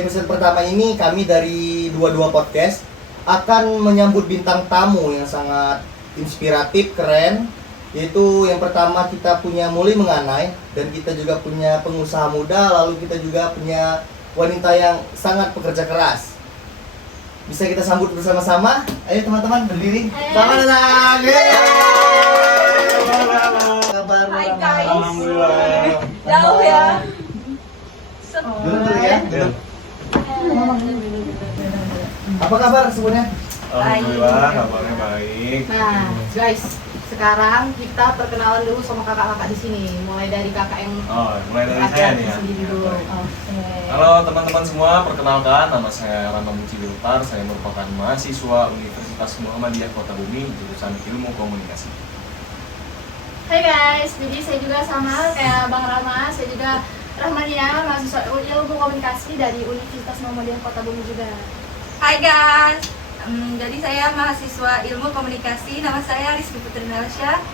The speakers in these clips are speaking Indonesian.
episode pertama ini kami dari 22 Podcast akan menyambut bintang tamu yang sangat inspiratif, keren. Yaitu yang pertama kita punya Muli Menganai, dan kita juga punya pengusaha muda, lalu kita juga punya wanita yang sangat pekerja keras. Bisa kita sambut bersama-sama. Ayo teman-teman berdiri. Selamat datang. Kabar? Hai guys. Alhamdulillah. Jauh ya. Dulu ya. Apa kabar semuanya? Alhamdulillah, kabarnya baik. Nah, guys, sekarang kita perkenalan dulu sama kakak-kakak di sini. Mulai dari kakak yang Mulai dari saya nih ya. sendiri dulu. Baik. Oke. Halo teman-teman semua, perkenalkan nama saya Rama Bucibiltar. Saya merupakan mahasiswa Universitas Muhammadiyah Kota Bumi, jurusan Ilmu Komunikasi. Hai guys, jadi saya juga sama kayak Bang Rama, saya juga Rahmania, mahasiswa Ilmu Komunikasi dari Universitas Muhammadiyah Kota Bumi juga. Hai guys. Jadi saya mahasiswa Ilmu Komunikasi. Nama saya Rizky Putri Nelsya.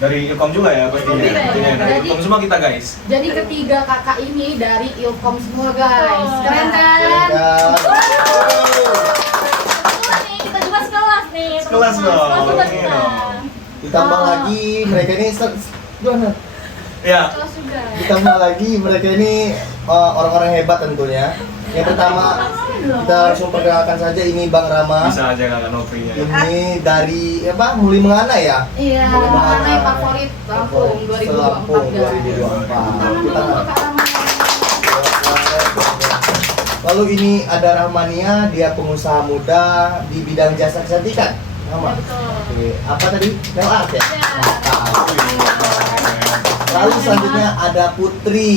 Dari Ilkom juga ya pastinya. Ilkom juga ya. Pastinya dari Jadi- Ilkom semua kita guys. Jadi ketiga kakak ini dari Ilkom semua guys. Keren kan? Kebetulan nih, kita juga sekelas nih. Sekelas teman-teman. dong, Sekelas juga iya kita. dong. Ditambah lagi mereka ini gimana? Ya, Sekelas juga. Ditambah lagi mereka ini orang-orang hebat tentunya. Yang pertama kita langsung perkenalkan saja, ini Bang Rama. bisa aja kakak Noprinya. Ini dari Muli Menganai ya? Iya, Muli Menganai favorit Lampung 2024 Lampung guys. 2024. Tangan Kita dulu Kak Rama. Lalu ini ada Rahmania, dia pengusaha muda di bidang jasa kecantikan. Rama. Ya, betul. Oke, apa tadi? Nail art ya? Ya. Lalu selanjutnya ada Putri.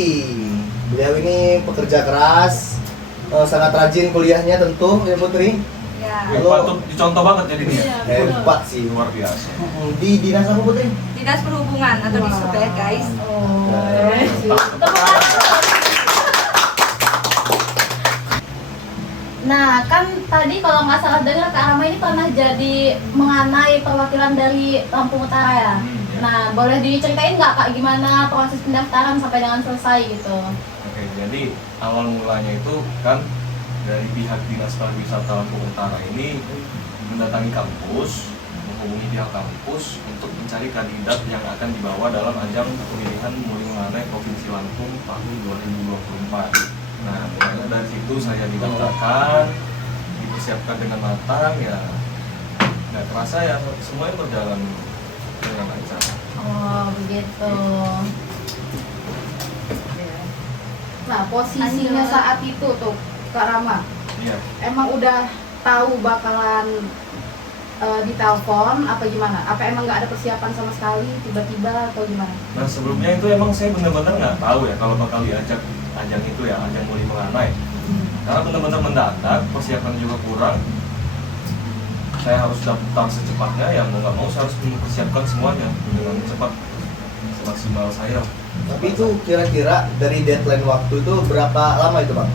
Beliau ini pekerja keras, sangat rajin kuliahnya tentu ya Putri. Ya. Patut dicontoh banget jadi dia. Iya, betul. Hebat sih. Luar biasa. Di dinas apa Putri? Dinas Perhubungan atau di Sub ya guys. Nah, kan tadi kalau nggak salah dengar Kak Rama ini pernah jadi menganai perwakilan dari Lampung Utara ya. Ya. Nah, boleh diceritain nggak Kak gimana proses pendaftaran sampai dengan selesai gitu? Oke, jadi awal mulanya itu kan dari pihak Dinas Pariwisata Lampung Utara ini mendatangi kampus, menghubungi pihak kampus untuk mencari kandidat yang akan dibawa dalam ajang pemilihan Muli Menganai Provinsi Lampung tahun 2024. Nah, mulanya dari situ saya didaftarkan, dipersiapkan dengan matang, ya nggak terasa ya semuanya berjalan dengan lancar. Oh, begitu. Nah, posisinya Lanjut. saat itu tuh Kak Rama, Iya. emang udah tahu bakalan ditelepon apa gimana? Apa emang nggak ada persiapan sama sekali tiba-tiba atau gimana? Nah sebelumnya itu emang saya benar-benar nggak tahu ya kalau bakal diajak ajang itu ya, ajang Muli Menganai. Karena benar-benar mendadak, persiapan juga kurang. Saya harus daftar secepatnya, ya mau nggak mau saya harus mempersiapkan semuanya dengan cepat semaksimal saya. Tapi itu kira-kira dari deadline waktu itu berapa lama itu Bang?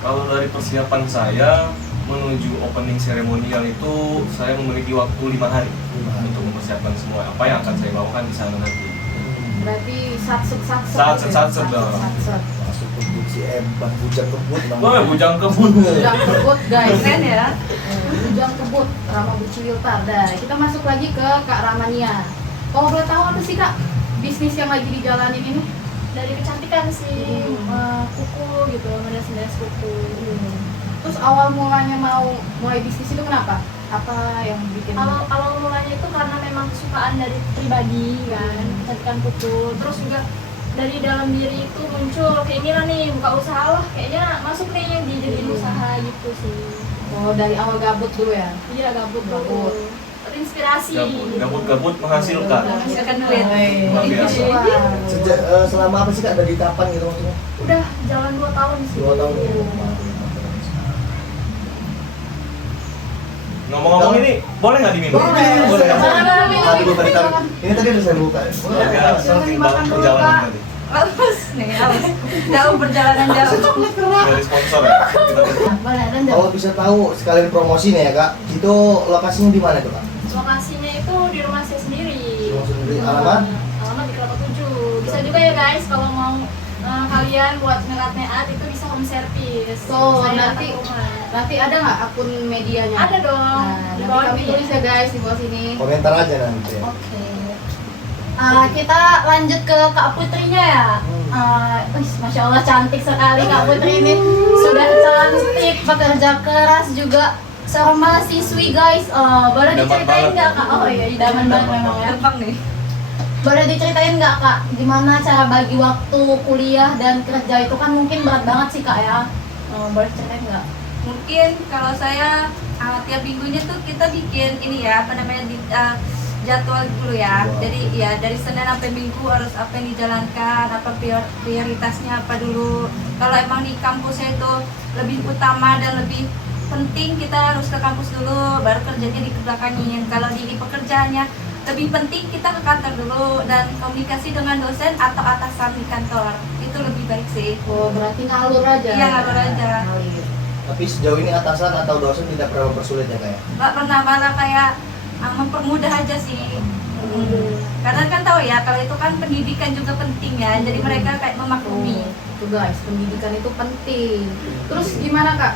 Kalau dari persiapan saya menuju opening seremonial itu saya memiliki waktu 5 hari untuk mempersiapkan semua apa yang akan saya bawakan di sana nanti. Berarti satset Satset dong. Masuk ke si Bang Bujang Kebut Bang. Wah, bujang kebun. Bujang kebut guys. Keren ya. Bujang kebut Rama Bucibiltar. Dah, kita masuk lagi ke Kak Ramania. Kalau boleh tahu apa sih Kak bisnis yang lagi dijalanin ini? Dari kecantikan sih, kuku gitu, mendes-mendes kuku. Terus awal mulanya mau mulai bisnis itu kenapa? Apa yang bikin? Kalau mulanya itu karena memang kesukaan dari pribadi kan, kecantikan kuku. Terus juga dari dalam diri itu muncul keinginan nih buka usaha, lah kayaknya masuk nih dijadiin usaha gitu sih. Oh, dari awal gabut dulu ya? Iya, gabut Gabut. dulu. Terinspirasi. Gabut-gabut menghasilkan. Menghasilkan duit. Luar biasa. Sejak selama apa sih Kak, dari kapan gitu maksudnya? Udah jalan 2 tahun sih. 2 tahun ya. Ngomong-ngomong ini boleh nggak diminum? Boleh. Boleh. Buka dulu tadi. Ini tadi udah saya buka. Luar biasa, timbangan perjalanan tadi. Bagus nih, bagus. Jauh perjalanan jauh. Dari sponsor ya. Kita Boleh, lanjut. Kalau bisa tahu sekalian promosi nih ya Kak, itu lokasinya di mana tuh Kak? Lokasinya itu di rumah saya sendiri. Rumah sendiri. Alamat? Alamat di Kelapa 7. Bisa juga ya guys kalau mau kalian buat ngerat itu bisa home service. So, Saya nanti- datang ke rumah. Nanti ada nggak akun medianya? Ada dong. Nah, Di nanti bawah kami ini tulis ya guys di bawah sini. Komentar aja nanti. Oke. Kita lanjut ke Kak Putrinya ya. Masya Allah cantik sekali Kak Putri ini. Sudah cantik, bekerja keras juga seorang mahasiswi guys. Boleh Idaman diceritain banget. nggak Kak? Oh iya, idaman banget memang ya. Gampang nih. Boleh diceritain nggak Kak, gimana cara bagi waktu kuliah dan kerja itu kan mungkin berat banget sih Kak ya. Boleh ceritain nggak? Mungkin kalau saya tiap minggunya tuh kita bikin ini ya apa namanya jadwal dulu ya. Wow. Jadi ya dari Senin sampai Minggu harus apa yang dijalankan, apa prioritasnya apa dulu. Kalau emang di kampusnya itu lebih utama dan lebih penting, kita harus ke kampus dulu, baru kerjanya dibelakangin. Kalau di pekerjaannya lebih penting, kita ke kantor dulu dan komunikasi dengan dosen atau atasan di kantor. Itu lebih baik sih. Oh, berarti ngalur aja. Iya, ngalur aja. Ngalir. Tapi sejauh ini atasan atau dosen tidak pernah mempersulit ya kayak. Nggak pernah, malah kayak mempermudah aja sih. Karena kan tahu ya kalau itu kan pendidikan juga penting ya, jadi mereka kayak memaklumi. Itu guys, pendidikan itu penting. Terus gimana Kak?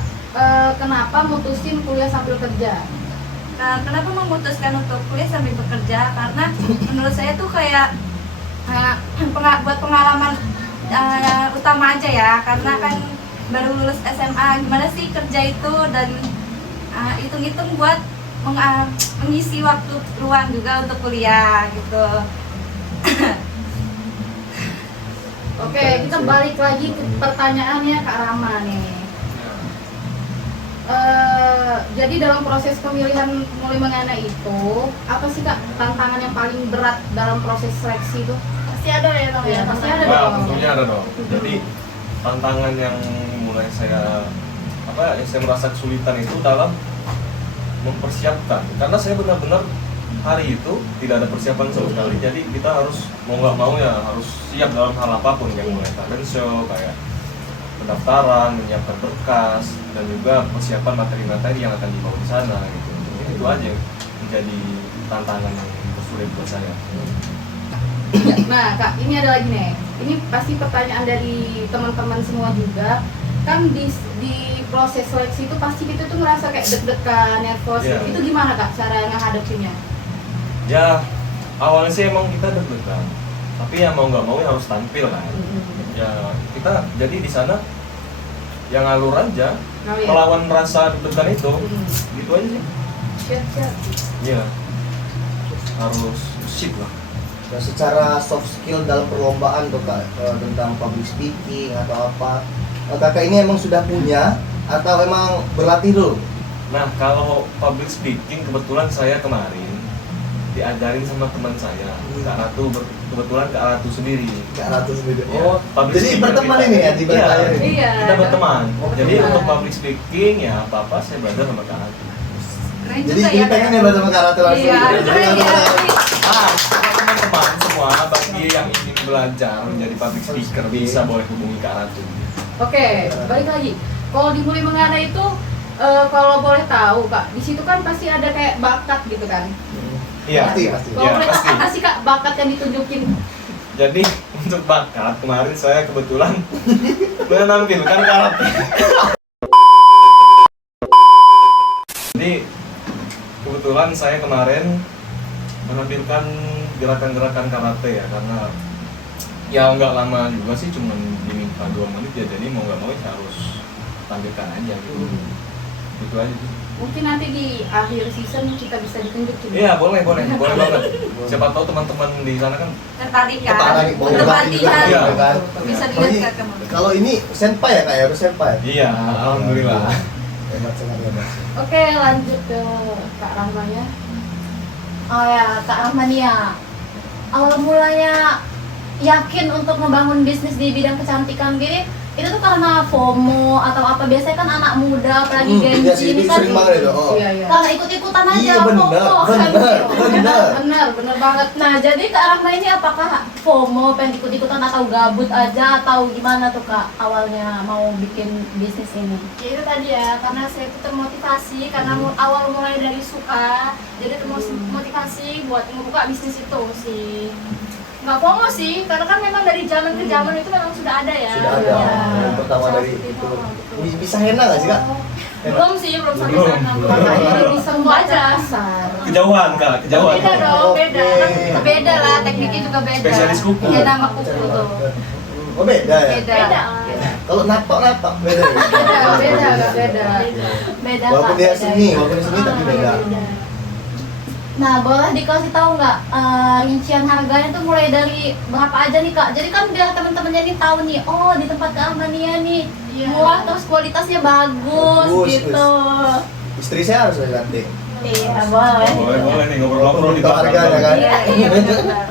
Kenapa mutusin kuliah sambil kerja? Nah, kenapa memutuskan untuk kuliah sambil bekerja? Karena menurut saya tuh kayak buat pengalaman utama aja ya, karena kan baru lulus SMA, gimana sih kerja itu, dan hitung-hitung buat mengisi waktu luang juga untuk kuliah gitu. Oke, kita balik lagi ke pertanyaannya Kak Rama nih. Jadi dalam proses pemilihan mulai mengana itu, apa sih Kak tantangan yang paling berat dalam proses seleksi itu? Pasti ada ya Bang Iya, ya. pasti ada. Nah, dong. tentunya ada dong. Jadi tantangan yang mulai yang saya merasa kesulitan itu dalam mempersiapkan, karena saya benar-benar hari itu tidak ada persiapan sama sekali. Jadi kita harus mau nggak mau ya harus siap dalam hal apapun, kayak mulai talent show, kayak pendaftaran, menyiapkan berkas, dan juga persiapan materi-materi yang akan dibawa di sana gitu. Jadi itu aja yang menjadi tantangan yang tersulit buat saya. Nah Kak, ini ada lagi nih. Ini pasti pertanyaan dari teman-teman semua juga. Kan di proses seleksi itu pasti kita tuh ngerasa kayak deg-degan, nervous. Iya. Itu gimana Kak cara ngehadapinnya? Ya awalnya sih emang kita deg-degan, tapi ya mau nggak mau ya harus tampil kan. Ya kita jadi di sana yang ngalur aja, Ngalir. melawan rasa deg-degan itu, gitu aja sih. Siap. Iya, harus sip lah. Nah, secara soft skill dalam perlombaan tuh Kak, tentang public speaking atau apa, kakak ini emang sudah punya atau emang berlatih dulu? Nah kalau public speaking kebetulan saya kemarin diajarin sama teman saya, Kak Ratu, kebetulan Kak Ratu sendiri. Kak Ratu sendiri. Ya, Oh, public jadi speaking berteman kita. ini ya di balik Iya. layar ini. Iya. Kita berteman. Jadi Berteman. untuk public speaking ya apa-apa saya belajar sama Kak Ratu. Keren Jadi juga ini ya. pengen ya belajar sama Kak Ratu langsung. Iya, Jadi keren langsung ya. belajar. Ah, teman-teman semua bagi yang ingin belajar menjadi public speaker bisa boleh hubungi Kak Ratu. Oke, balik lagi. Kalau di mulai mengana itu, kalau boleh tahu Kak, di situ kan pasti ada kayak bakat gitu kan? Iya, Pasti. Kalau Iya, boleh pasti. apa sih Kak bakat yang ditunjukin? Jadi untuk bakat kemarin saya kebetulan menampilkan karate. Jadi kebetulan saya kemarin menampilkan gerakan-gerakan karate ya, karena ya nggak lama juga sih, cuman diminta 2 menit ya, jadi mau nggak mau ya harus tampilkan aja gitu. Itu aja sih. Mungkin nanti di akhir season kita bisa ditunjukin. Iya boleh banget. Siapa tahu teman-teman di sana kan Tertarik kan? Tertarik, mau Untuk berlatih juga latihan. Iya. kan? Bisa Kalau dilihat ini- Kak kamu. Kalau ini senpai ya Kak ya, harus senpai. iya, alhamdulillah. Hebat sangat hebat. Oke, lanjut ke Kak Rahmanya. Oh ya, Kak Rahmania. Awal mulanya yakin untuk membangun bisnis di bidang kecantikan gini, itu tuh karena FOMO atau apa? Biasanya kan anak muda apalagi Gen Iya Z sih, ini itu kan sering banget itu. Oh. Iya. karena ikut-ikutan aja Iya benar, FOMO kan benar. Bener banget. Nah, jadi Kak Rahma ini apakah FOMO pengen ikut-ikutan atau gabut aja atau gimana tuh Kak awalnya mau bikin bisnis ini? Ya itu tadi ya, karena saya itu termotivasi karena awal mulai dari suka, jadi termotivasi buat ngebuka bisnis itu sih. nggak FOMO sih, karena kan memang dari zaman ke zaman itu memang sudah ada ya. Sudah ada. Ya. Yang pertama Salah dari satu itu. betul. Bisa henna nggak sih kak? Belum sih, belum sampai Belum. sana. Makanya Belum. bisa Tunggu membaca aja. pasar. Kejauhan kak, kejauhan. Beda dong, beda. Oke. Beda lah, tekniknya juga beda. Spesialis kuku. Iya, nama kuku tuh. Oh beda ya? Beda. Beda. Kalau napak beda ya? Beda, agak beda. Beda Walaupun Kak, dia beda. seni, walaupun dia seni tapi beda. Nah, boleh dikasih tahu nggak rincian harganya tuh mulai dari berapa aja nih Kak? Jadi kan biar teman-temannya nih tahu nih, oh di tempat Kak Armania nih Iya. murah terus kualitasnya bagus, Bagus, gitu. Istri saya harus ada cantik. Iya, boleh. Boleh nih ngobrol-ngobrol di Untuk belakang. harganya kan? Iya, iya benar.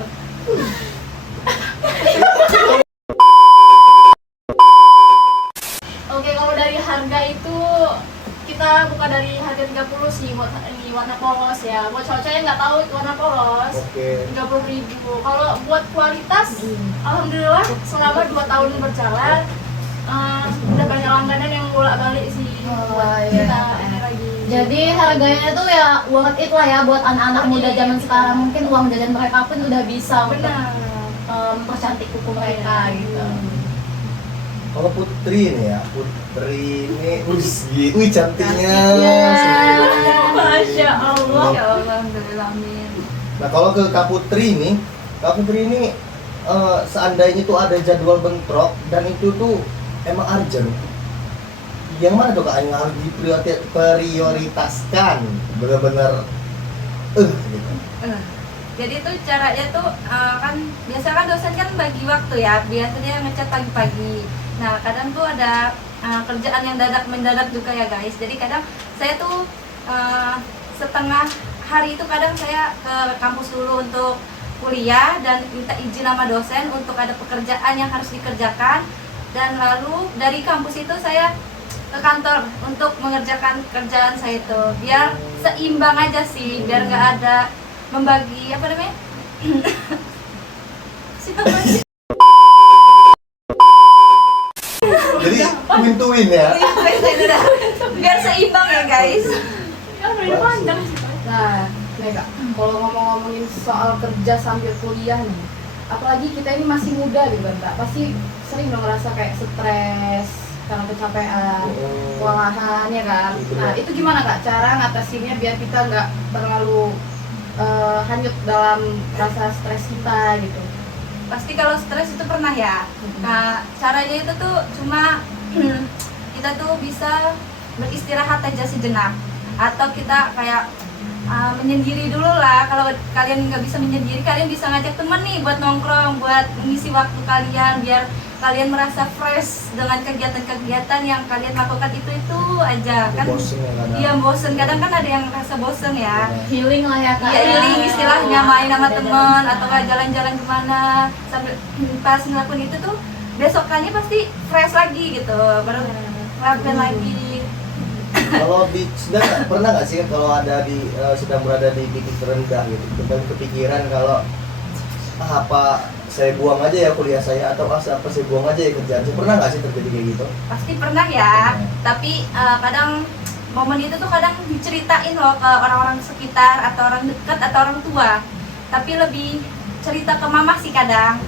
Oke, kalau dari harga itu kita buka dari harga 30 sih buat ini warna polos ya. Buat cowok yang nggak tahu warna polos, Oke. 30.000. Kalau buat kualitas, alhamdulillah selama 2 tahun berjalan udah banyak langganan yang bolak-balik sih buat iya. kita ini lagi. Jadi harganya tuh ya worth it lah ya buat anak-anak muda zaman sekarang. Mungkin uang jajan mereka pun udah bisa untuk Benar. mempercantik kuku mereka gitu. Kalau Putri nih ya, Putri ini, wih cantiknya. Masya Allah. Ya Allah, alhamdulillah, amin. Nah kalau ke Kak Putri ini seandainya tuh ada jadwal bentrok dan itu tuh emang urgent. Yang mana tuh Kak yang harus diprioritaskan benar-benar gitu. Jadi tuh caranya tuh kan biasa kan dosen kan bagi waktu ya, biasanya ngecat pagi-pagi. Nah kadang tuh ada kerjaan yang mendadak juga ya guys. Jadi kadang saya tuh setengah hari itu kadang saya ke kampus dulu untuk kuliah dan minta izin sama dosen untuk ada pekerjaan yang harus dikerjakan. Dan lalu dari kampus itu saya ke kantor untuk mengerjakan kerjaan saya itu. Biar seimbang aja sih, biar nggak ada membagi apa namanya Jadi win to win ya. biar seimbang ya guys. Kan udah dipandang sih. Nah, nih Kak, kalau ngomongin soal kerja sambil kuliah nih, apalagi kita ini masih muda gitu kan Kak, pasti sering dong ngerasa kayak stres karena kecapean, kewalahan ya kan. Nah, itu gimana Kak cara ngatasinnya biar kita nggak terlalu hanyut dalam rasa stres kita gitu? Pasti kalau stres itu pernah ya. Nah caranya itu tuh cuma kita tuh bisa beristirahat aja sejenak, atau kita kayak menyendiri dulu lah. Kalau kalian nggak bisa menyendiri, kalian bisa ngajak temen nih buat nongkrong, buat mengisi waktu kalian biar kalian merasa fresh dengan kegiatan-kegiatan yang kalian lakukan itu aja kan. Bosen ya kadang. Iya bosen, kadang kan ada yang rasa bosen ya. Healing lah ya Kak. Iya healing istilahnya, main sama Bener. teman atau nggak jalan-jalan kemana sambil pas ngelakuin itu tuh besokannya pasti fresh lagi gitu, baru ngelakuin lagi. Kalau di sedang pernah nggak sih kalau ada di sedang berada di titik terendah gitu, dan kepikiran kalau apa saya buang aja ya kuliah saya, atau apa saya buang aja ya kerjaan saya, pernah nggak sih terjadi kayak gitu? Pasti pernah ya, tapi kadang momen itu tuh kadang diceritain loh ke orang-orang sekitar atau orang dekat atau orang tua, tapi lebih cerita ke mama sih kadang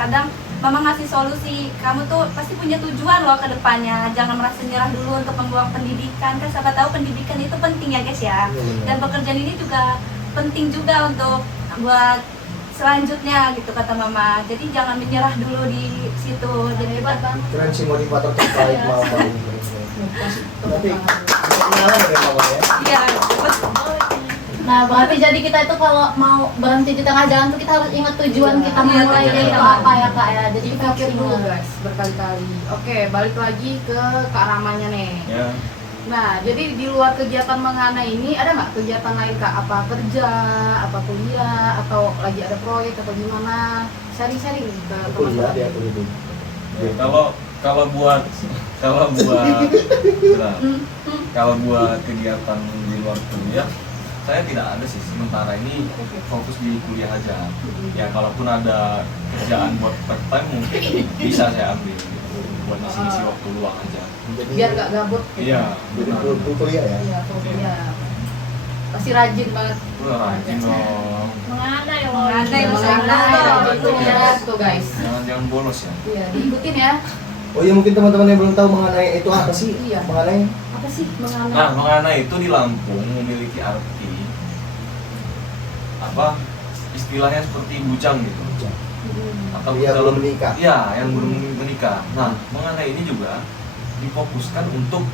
mama ngasih solusi, kamu tuh pasti punya tujuan loh ke depannya, jangan merasa nyerah dulu untuk membuang pendidikan, kan siapa tahu pendidikan itu penting ya guys ya, dan pekerjaan ini juga penting juga untuk buat selanjutnya gitu kata mama, jadi jangan menyerah dulu di situ. Jadi Hebat banget. Keren sih motivator terbaik Iya. mama ini. Tapi pengalaman dari mama ya. iya Nah, berarti jadi kita itu kalau mau berhenti di tengah jalan tuh kita harus ingat tujuan kita Iya, memulai tujuan itu kita. apa ya Kak ya. Jadi Kita kita pikir dulu guys, berkali-kali. Oke, balik lagi ke Kak Ramanya nih. Ya. Nah, jadi di luar kegiatan mengana ini ada nggak kegiatan lain Kak? Apa kerja, apa kuliah, atau lagi ada proyek atau gimana? Sharing-sharing ke Kuliah teman-teman. dia kuliah dulu. Ya, kalau buat nah, kalau buat kegiatan di luar kuliah saya tidak ada sih, sementara ini fokus di kuliah aja. Ya kalaupun ada kerjaan buat part time mungkin bisa saya ambil gitu, buat ngisi waktu luang aja. Jadi Biar nggak gabut. gitu. Iya, jadi benar. kuliah ya. Iya, kalau kuliah. pasti rajin banget. Rajin dong. Menganai loh. Menganai, Mengenai, betul. ya tuh guys. Jangan bolos ya. Iya, diikutin ya. Oh iya, mungkin teman-teman yang belum tahu mengenai itu apa sih? Iya. Mengenai Apa sih mengenai? Nah, mengenai itu di Lampung memiliki arti apa? Istilahnya seperti bujang gitu. Atau dia calon- belum menikah. Iya, yang belum menikah. Nah, mengenai ini juga difokuskan untuk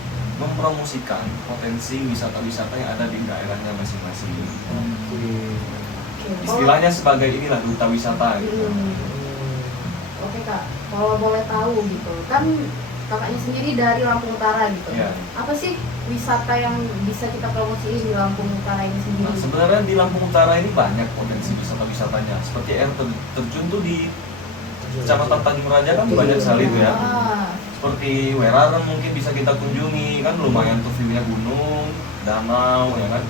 mempromosikan potensi wisata-wisata yang ada di daerahnya masing-masing. Oke. Istilahnya sebagai inilah duta wisata gitu. Oke kak, kalau boleh tahu gitu, kan kakaknya sendiri dari Lampung Utara gitu. Iya. Apa sih wisata yang bisa kita promosiin di Lampung Utara ini sendiri? Nah, sebenarnya di Lampung Utara ini banyak potensi wisata-wisatanya. Seperti air terjun tuh di Kecamatan Tanjung Raja kan banyak sekali tuh ya. Ah, Seperti Weraran mungkin bisa kita kunjungi, kan lumayan tuh view-nya gunung, danau ya kan.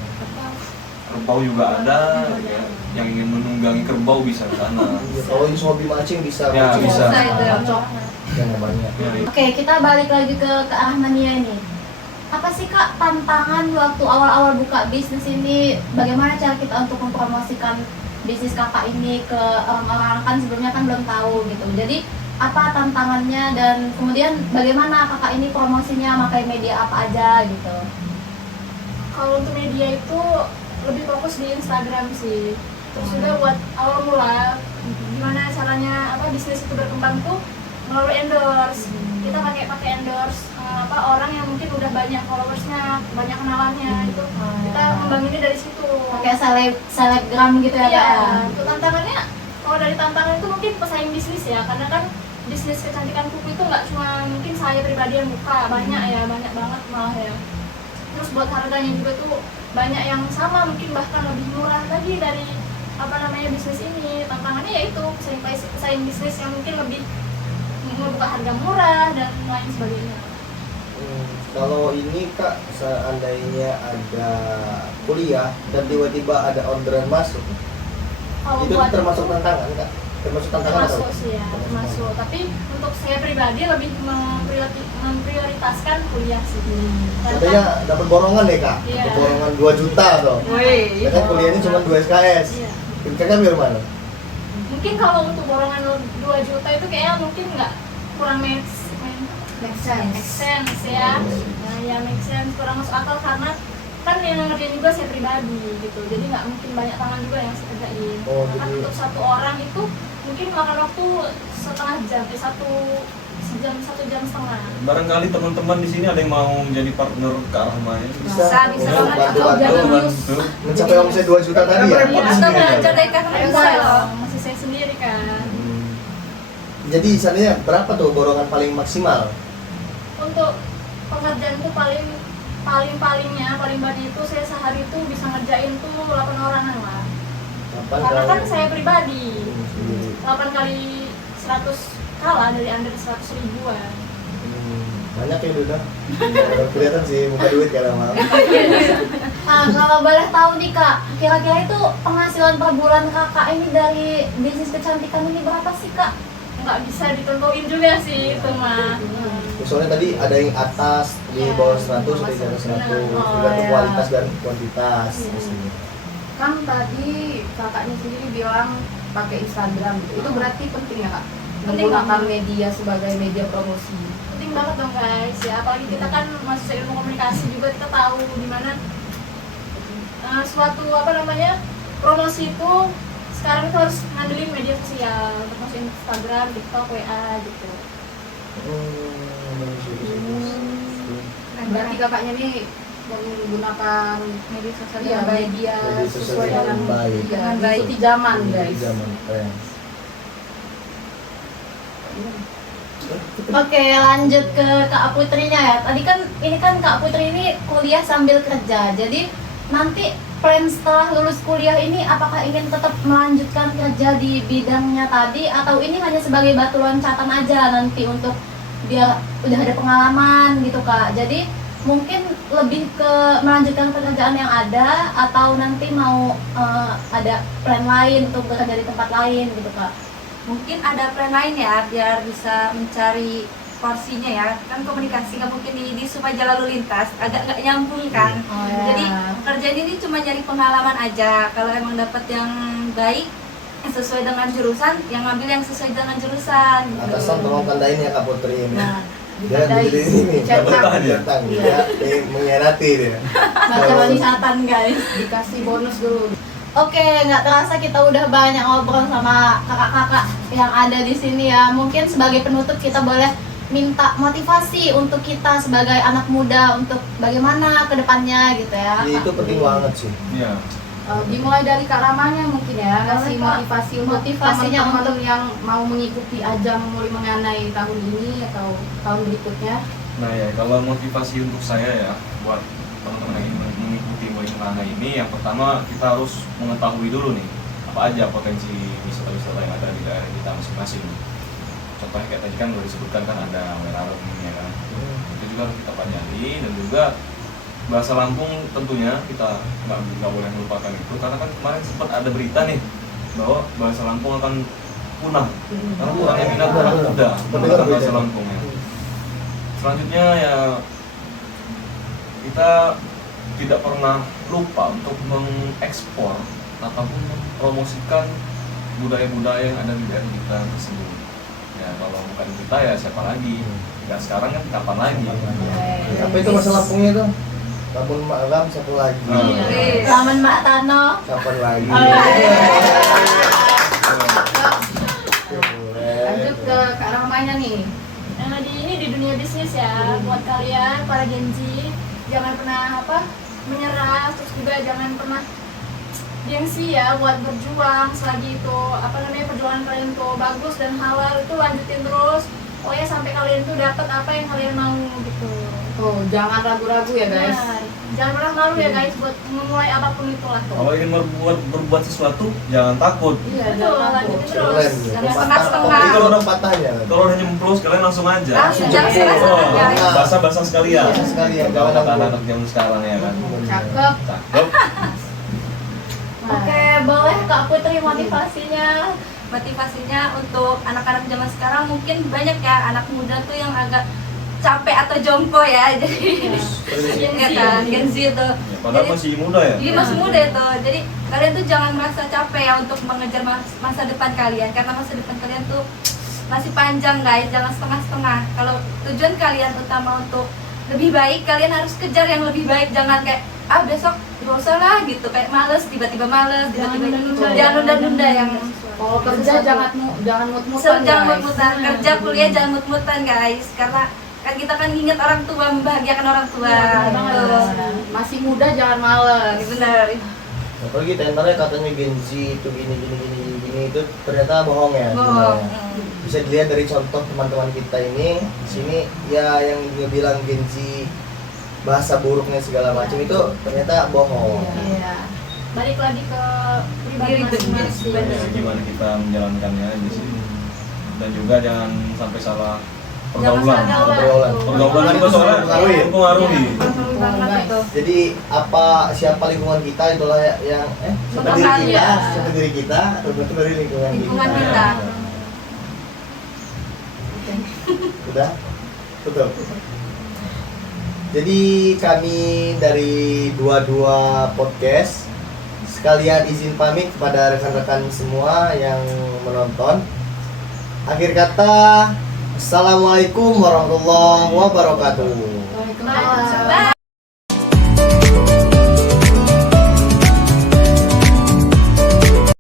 Kerbau juga ada ya. Yang ingin menunggangi kerbau bisa ke sana. Iya, kalau ini hobi mancing bisa. Ya, mancing. bisa. cocok. Jangan banyak. Ya, Oke, kita balik lagi ke arah Mania ini. Apa sih Kak tantangan waktu awal-awal buka bisnis ini? Bagaimana cara kita untuk mempromosikan bisnis kakak ini ke orang-orang, kan sebelumnya kan belum tahu gitu. Jadi apa tantangannya dan kemudian bagaimana kakak ini promosinya, pakai media apa aja gitu? Kalau untuk media itu lebih fokus di Instagram sih. Terus juga buat awal mula gimana caranya bisnis itu berkembang tuh melalui endorse. Kita pakai endorse orang yang mungkin udah banyak followersnya, banyak kenalannya itu. Kita membangunnya dari situ. Pakai selebgram gitu ya Kak? Iya, Ya? itu tantangannya. Kalau dari tantangan itu mungkin pesaing bisnis ya, karena kan bisnis kecantikan kuku itu nggak cuma mungkin saya pribadi yang buka, banyak banget malah ya. Terus buat harganya juga tuh banyak yang sama, mungkin bahkan lebih murah lagi dari bisnis ini. Tantangannya yaitu pesaing bisnis yang mungkin lebih membuka harga murah dan lain sebagainya. Kalau ini Kak, seandainya ada kuliah dan tiba-tiba ada orderan masuk, Kalau itu buat termasuk tantangan Kak? Termasuk tantangan atau? termasuk sih ya, termasuk. Tapi untuk saya pribadi lebih memprioritaskan kuliah sih. Karena Contohnya dapat borongan deh Kak, Iya. dapat borongan 2 juta tuh. Ya kan kuliahnya cuma 2 SKS. Iya. Kakak biar mana? Mungkin kalau untuk borongan 2 juta itu kayaknya mungkin nggak kurang make sense ya. Nah ya make sense, kurang masuk akal karena kan yang ngerjain juga saya pribadi gitu. Jadi nggak mungkin banyak tangan juga yang saya kerjain. Oh, Kan jadi- untuk satu orang itu mungkin makan waktu setengah jam, satu jam setengah. Barangkali teman-teman di sini ada yang mau jadi partner ke arah main. Bisa Ya, banget. bantu-bantu. Mencapai omset 2 juta tadi ya? Iya, atau belajar dari kakak Saya bisa loh. masih saya sendiri kan. Jadi misalnya berapa tuh borongan paling maksimal? Untuk pengerjaan itu paling banyak itu saya sehari itu bisa ngerjain tuh 8 orangan lah. Karena kan saya pribadi 8 kali 100 kalah dari under 100 ribuan. Banyak ya udah. Kelihatan sih muka duit ya lama. Nah, kalau boleh tahu nih Kak, kira-kira itu penghasilan per bulan kakak ini dari bisnis kecantikan ini berapa sih Kak? Nggak bisa ditentuin juga sih itu mah. Soalnya tadi ada yang atas di bawah 100, ada di atas 100, tergantung iya. kualitas dan kuantitas. Kan tadi kakaknya sendiri bilang pakai Instagram gitu. Itu berarti penting ya kak? Penting Menggunakan banget. media sebagai media promosi. Penting banget dong guys ya, apalagi kita kan mahasiswa ilmu komunikasi juga, kita tahu gimana suatu promosi itu sekarang itu harus ngandelin media sosial, termasuk Instagram, TikTok, WA gitu. Berarti kakaknya nih menggunakan Media sosial ya, yang baik. media Media sosial sesuai yang dengan baik. dengan baik di zaman guys. Zaman keren. Oke, lanjut ke Kak Putrinya ya. Tadi kan ini kan Kak Putri ini kuliah sambil kerja. Jadi nanti plan setelah lulus kuliah ini apakah ingin tetap melanjutkan kerja di bidangnya tadi atau ini hanya sebagai batu loncatan aja nanti untuk biar udah ada pengalaman gitu Kak. Jadi mungkin lebih ke melanjutkan pekerjaan yang ada atau nanti mau ada plan lain untuk bekerja di tempat lain gitu Kak. Mungkin ada plan lain ya biar bisa mencari porsinya ya, kan komunikasi nggak mungkin di supaya jalan lalu lintas agak nggak nyambung kan. Oh, ya. Jadi kerjaan ini cuma nyari pengalaman aja. Kalau emang dapat yang baik sesuai dengan jurusan, yang ngambil yang sesuai dengan jurusan. Gitu. Atasan tolong tandain ya Kak Putri ini. Nah, Dia ditandai. jadi ini, Cetak. Bertahan ya? datang dia mengkhianati dia. Baca walisatan guys. Dikasih bonus dulu. Oke, nggak terasa kita udah banyak ngobrol sama kakak-kakak yang ada di sini ya. Mungkin sebagai penutup kita boleh minta motivasi untuk kita sebagai anak muda untuk bagaimana ke depannya gitu ya. Ya, itu penting banget sih. Iya. Dimulai dari Kak Ramanya mungkin ya, kasih Boleh, Kak. motivasi untuk Motivasinya teman-teman yang mau mengikuti ajang Muli Menganai tahun ini atau tahun berikutnya. Nah ya, kalau motivasi untuk saya ya buat teman-teman yang ingin mengikuti Muli Menganai ini, yang pertama kita harus mengetahui dulu nih apa aja potensi wisata-wisata yang ada di daerah kita masing-masing. Contohnya kayak tadi kan udah disebutkan kan ada Werarem ya kan, itu juga harus kita pelajari. Dan juga bahasa Lampung tentunya kita nggak boleh melupakan itu, karena kan kemarin sempat ada berita nih bahwa bahasa Lampung akan punah karena kurangnya minat anak muda menggunakan bahasa Lampung ya. Selanjutnya ya kita tidak pernah lupa untuk mengekspor ataupun mempromosikan budaya-budaya yang ada di daerah kita tersebut. Ya kalau bukan kita ya siapa lagi? Nggak sekarang kan kapan lagi? Apa itu bahasa Lampungnya tuh? Lampung malam satu lagi. Taman Mak Tano. Kapan lagi? Lanjut ke Kak Ramanya nih. Nah, di dunia bisnis ya, buat kalian para Gen Z, jangan pernah menyerah, terus juga jangan pernah gengsi ya buat berjuang. Selagi itu perjuangan kalian tuh bagus dan halal, itu lanjutin terus. Pokoknya sampai kalian tuh dapat apa yang kalian mau gitu. Tuh, jangan ragu-ragu ya guys. Nah, jangan pernah malu ya guys buat memulai apapun itu lah tuh. Kalau ingin berbuat sesuatu jangan takut. Iya, Betul, jangan takut. lanjutin Keren terus. ya. Jangan Patah, setengah-setengah. tapi kalau orang patahnya. Kalau udah nyemplung kalian langsung aja. Langsung jangan Oh, setengah-setengah, guys. basah-basah sekalian. Basah sekalian, Kalau jangan kata takut. anak zaman sekarang ya kan. Cakep. Cakep. Oke, boleh Kak Putri motivasinya. Motivasinya untuk anak-anak zaman sekarang mungkin banyak ya anak muda tuh yang agak capek atau jompo ya. Jadi enggak kan Gen Z itu. Ya, padahal masih muda ya. Jadi masih muda itu. Jadi kalian tuh jangan merasa capek ya untuk mengejar masa depan kalian, karena masa depan kalian tuh masih panjang guys. Jangan setengah-setengah. Kalau tujuan kalian utama untuk lebih baik, kalian harus kejar yang lebih baik. Jangan kayak besok gak usah lah gitu, kayak males, tiba-tiba males, tiba-tiba jangan nunda-nunda yang Kalau kerja jangan mut-mutan. jangan guys. mut-mutan, kerja kuliah jangan mut-mutan guys, karena kan kita kan ingat orang tua, membahagiakan orang tua. Iya, Gitu. benar. Masih muda jangan males. Benar. Apalagi tentarnya katanya Gen Z itu gini itu ternyata bohong ya. Bohong. sebenarnya. Bisa dilihat dari contoh teman-teman kita ini di sini ya yang bilang Gen Z bahasa buruknya segala macam itu ternyata bohong. Iya. Balik lagi ke pribadi Diri masing-masing. benar. Ya, gimana kita menjalankannya di sini. Dan juga jangan sampai salah Jangan pergaulan. salah Pergaulan. Pergaulan itu soalnya Mempengaruhi. mempengaruhi. Betul banget itu. Jadi siapa lingkungan kita itulah yang seperti diri Mempengaruhi, kita, ya. seperti diri kita, terbentuk dari lingkungan Lingkungan kita. kita. Udah? Tutup. Jadi kami dari dua podcast sekalian izin pamit kepada rekan-rekan semua yang menonton. Akhir kata, Assalamualaikum warahmatullahi wabarakatuh. Waalaikumsalam. Bye.